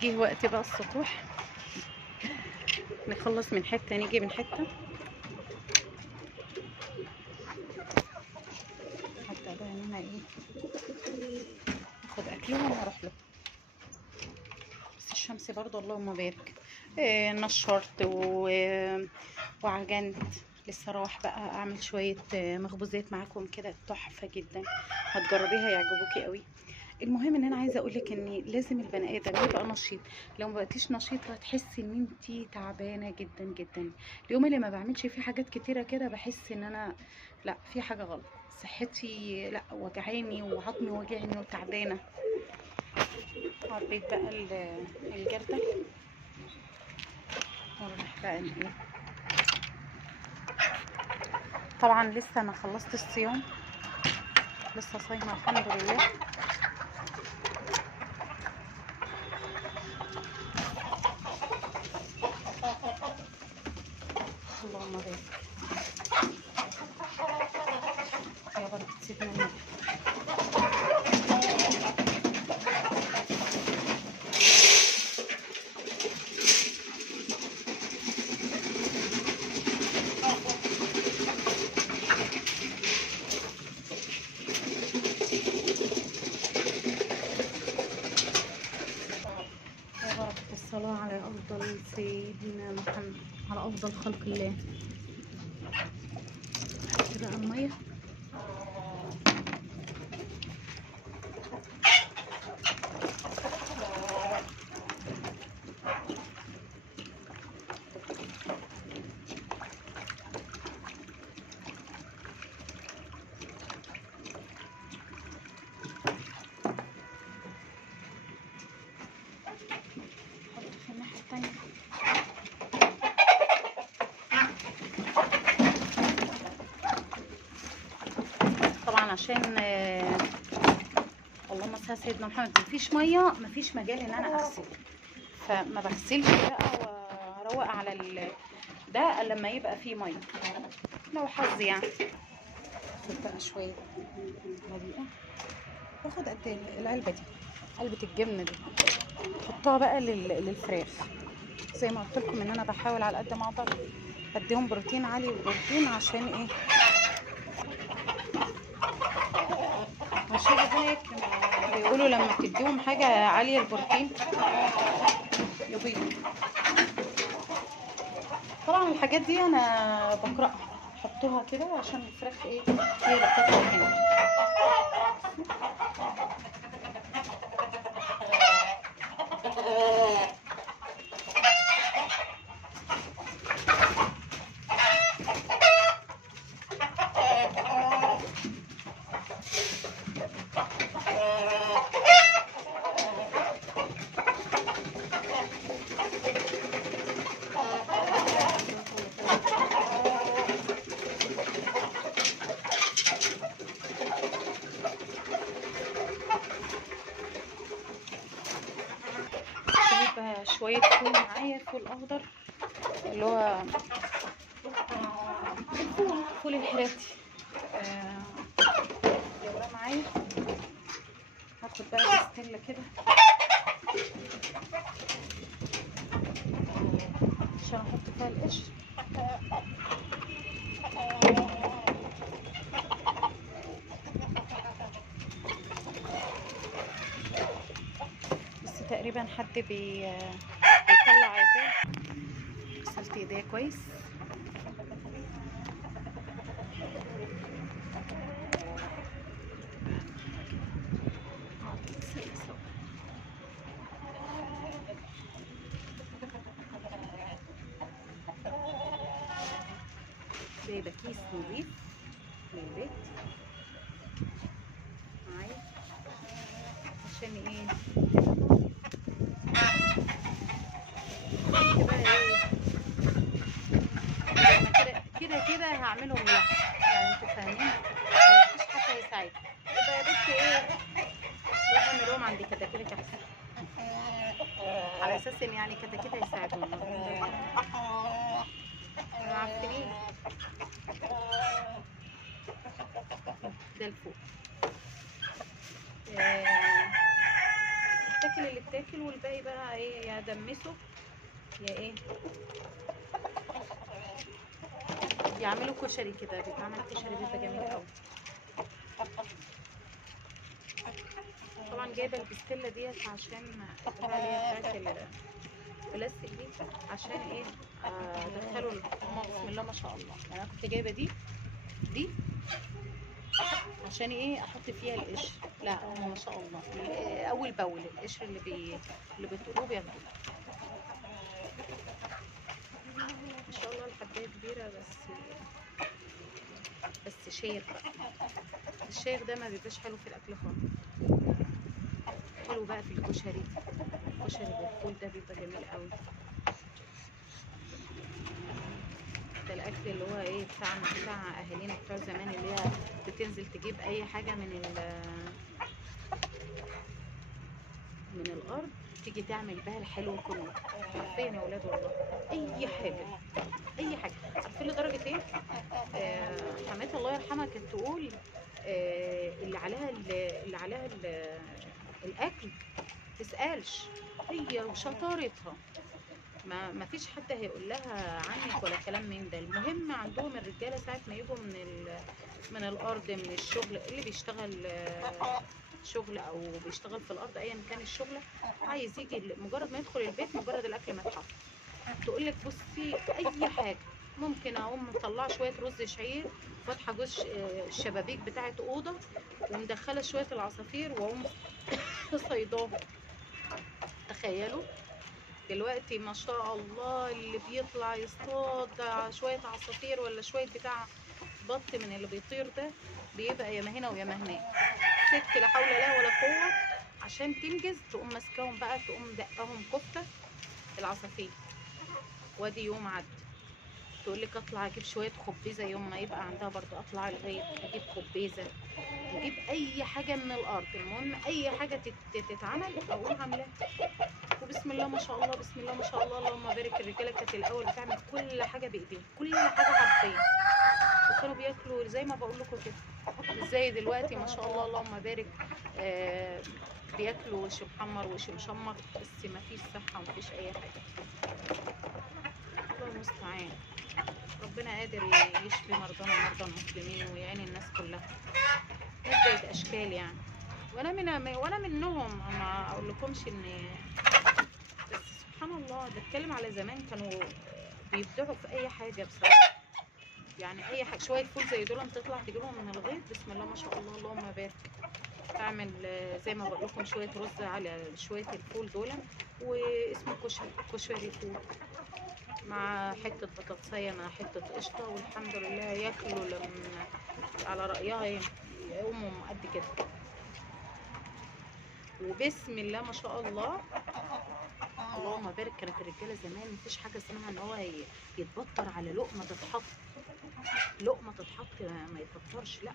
جه وقت بقى السطوح، نخلص من حته نيجي من حته. حتى بقى ان انا ايه اخد اكلهم واروح له. بس الشمس برضو اللهم بارك. نشرت وعجنت. لسه اروح بقى اعمل شويه مخبوزات معاكم كده تحفه جدا، هتجربيها يعجبوكي قوي. المهم ان انا عايزه اقولك ان لازم البني ادم يبقى نشيط. لو ما بقيتيش نشيطه هتحسي ان انتي تعبانه جدا جدا. اليوم اللي ما بعملش فيه حاجات كتيره كده بحس ان انا لا، في حاجه غلط. صحتي لا، وجعاني وعظمي وجعني وتعبانه. عبيت بقى الجردل ونروح بقى ايه. طبعا لسه ما خلصت الصيام، لسه صايمه الحمد لله. اللهم بارك يا بركة سيدنا النبي. يا بركة الصلاة على أفضل سيدنا محمد، على أفضل خلق الله. حط بقى المية. حط في الناحية التانية. طبعا عشان اللهم صل على سيدنا محمد مفيش مية، مفيش مجال إن أنا أغسل، فما بغسلش بقى واروق على ده إلا لما يبقى فيه مية، لو حظي يعني. اخد بقى شوية مرقة، باخد قد العلبة دي، علبة الجبنة دي، احطها بقى للفراخ. زي ما قلت لكم ان انا بحاول على قد ما اقدر اديهم بروتين عالي وبروتين، عشان ايه؟ عشان ربنا يكرم. بيقولوا لما تديهم حاجة عالية البروتين يبيض. طبعا الحاجات دي انا بقرأها، حطوها كده عشان الفراخ ايه هي اللي بتطلع هنا. بقى شوية فول معايا، فول اخضر اللي هو فول الحراتي. جايباه معايا. هاخد بقى بستلة كده عشان احط فيها القشر. بس تقريبا حد بيطلع عايزاه. غسلت ايديا كويس. جايبه كيس نظيف من البيت معايا عشان ايه بقى ايه. انا كده هعملهم لوحدي، يعني انتوا فاهمين، مفيش حد هيساعدني. يبقى يا بنتي ايه، روح اعملهم عند كتاكيتك احسن، على اساس ان يعني كتاكيت هيساعدونا. عارفين ده الفوق. الشكل اللي بتاكل، والباقي بقى ايه، يا دمسه يا ايه يعملوا كشري كده. بيتعمل كشري بيبقى جميل قوي. طبعا جايبه البستله ديت عشان البتاعه اللي هي بتاعت البلاستيك دي، عشان ايه ادخله بسم الله ما شاء الله. يعني انا كنت جايبه دي عشان ايه احط فيها القشر. لا هم ما شاء الله اول باول القشر اللي بتقولوه بياخدوه. ما شاء الله الحبايه كبيره، بس شيخ بقى. الشيخ ده ما بيبقاش حلو في الاكل خالص. حلو بقى في الكشري بالفول ده بيبقى جميل قوي. ده الاكل اللي هو ايه بتاع اهالينا بتوع زمان، اللي هي بتنزل تجيب اي حاجه من الارض، تيجي تعمل بها الحلو كله حرفيا يا ولاد والله. اي حاجه عارفين لدرجه ايه؟ حماتي الله يرحمها كانت تقول اللي عليها الاكل تسالش، هي وشطارتها ما فيش حد هيقول لها عنك ولا كلام من ده. المهم عندهم الرجاله ساعه ما يجوا من الارض، من الشغل، اللي بيشتغل شغل او بيشتغل في الارض ايا كان الشغل، عايز يجي مجرد ما يدخل البيت، مجرد الاكل ما يتحط، تقول لك بصي اي حاجه ممكن اقوم مطلعه شويه رز شعير، فاتحه جوز الشبابيك بتاعه اوضه، ومدخله شويه العصافير، واقوم صيداهم. تخيلوا دلوقتي ما شاء الله اللي بيطلع يصطاد شويه عصافير ولا شويه بتاع بط من اللي بيطير ده، بيبقى يا ما هنا ويا ما هناك. ست لا حول لها ولا قوه عشان تنجز، تقوم ماسكاهم بقى، تقوم دقهم كفته العصافير. وادي يوم عدى، تقول لك اطلع اجيب شويه خبيزه، يوم ما يبقى عندها برضو اطلع الغيط اجيب خبيزه، اجيب اي حاجه من الارض، المهم اي حاجه تتعمل اقوم عاملاها. وبسم الله ما شاء الله، بسم الله ما شاء الله، اللهم بارك. الرجاله كانت الاول بتعمل كل حاجه بايديهم، كل حاجه حرفيا، وكانوا بياكلوا زي ما بقول لكم كده. مش زي دلوقتي ما شاء الله اللهم بارك، بياكلوا وش محمر وش مشمر، بس ما فيش صحه وما فيش اي حاجه. الله المستعان. ربنا قادر يشفي مرضانا ومرضى المسلمين ويعين الناس كلها. ناس بقت اشكال يعني، وانا منهم. ما اقول لكمش ان، بس سبحان الله بتكلم على زمان، كانوا بيبدعوا في اي حاجه بصراحه. يعني اي حاجه، شويه فول زي دول تطلع تجيبهم من الغيط، بسم الله ما شاء الله اللهم بارك. تعمل زي ما بقول لكم شويه رز على شويه الفول دول، واسمه كشري فول، مع حته بطاطسيه مع حته قشطه، والحمد لله ياكلوا لما على رايها يقوموا قد كده. وبسم الله ما شاء الله اللهم بارك. كانت الرجاله زمان مفيش حاجه اسمها ان هو يتبطر على لقمه تتحط، ما يتبطرش، لا،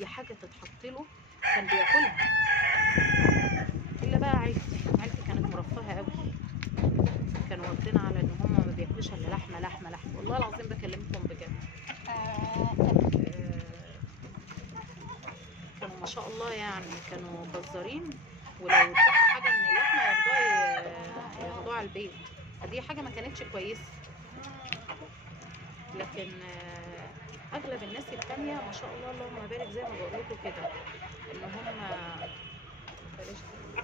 اي حاجه تتحط له كان بياكلها. الا بقى عيلتي كانت مرفهه قوي، كانوا واخدين على ان هم ما بياكلوش الا لحمه لحمه لحمه، والله العظيم بكلمكم بجد. كانوا ما شاء الله يعني كانوا جزارين، ولو اتبقى حاجه من اللحمه ياخدوها على البيت. فدي حاجه ما كانتش كويسه. لكن اغلب الناس التانية ما شاء الله اللهم بارك، زي ما بقول لكم كده، ان هم بلاش ما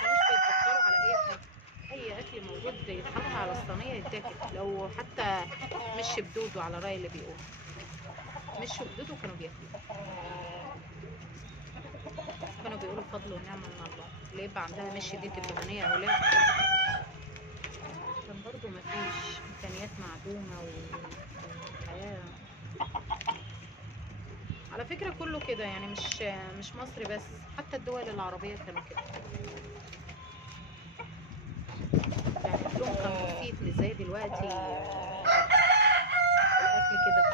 كانوش بيتفكروا على اي حاجه. اي اكل موجود يتحط على الصينيه يتاكل، لو حتى مش بدوده، على راي اللي بيقول مش بدوده كانوا بياكلوا. كانوا بيقولوا فضل ونعمه من الله. اللي يبقى عندها مش دي الدهنيه يا اولاد، كان برضو مفيش امكانيات معدومه والحياه. على فكره كله كده يعني، مش مصر بس، حتى الدول العربيه كانوا كده. يعني اكلهم كان بسيط، مش زي دلوقتي الاكل كده.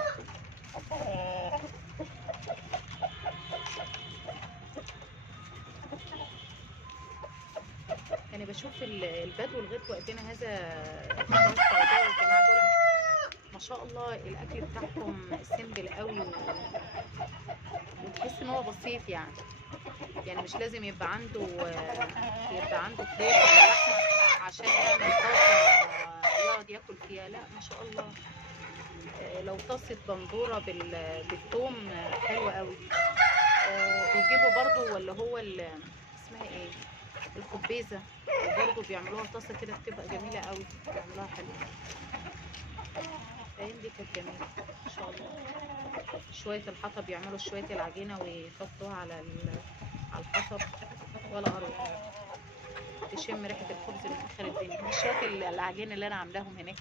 يعني بشوف البدو لغايه وقتنا هذا، السعوديه والجماعه دول ما شاء الله الاكل بتاعهم سيمبل قوي، وتحس ان هو بسيط يعني. يعني مش لازم يبقى عنده فراخ ولا لحمه عشان يعمل طاسه يقعد ياكل فيها. لا ما شاء الله. لو طاسه بندوره بالثوم حلوه قوي. بيجيبوا برضو ولا هو اسمها ايه، الخبيزه، وبرضو بيعملوها طاسه كده بتبقى جميله قوي، بيعملوها حلوه. العين دي كانت جميله ما شاء الله. شويه الحطب، يعملوا شويه العجينه ويحطوها على الحطب ولا اروع. تشم ريحه الخبز من اخر الدنيا. مش شويه العجين اللي انا عاملاهم هناك.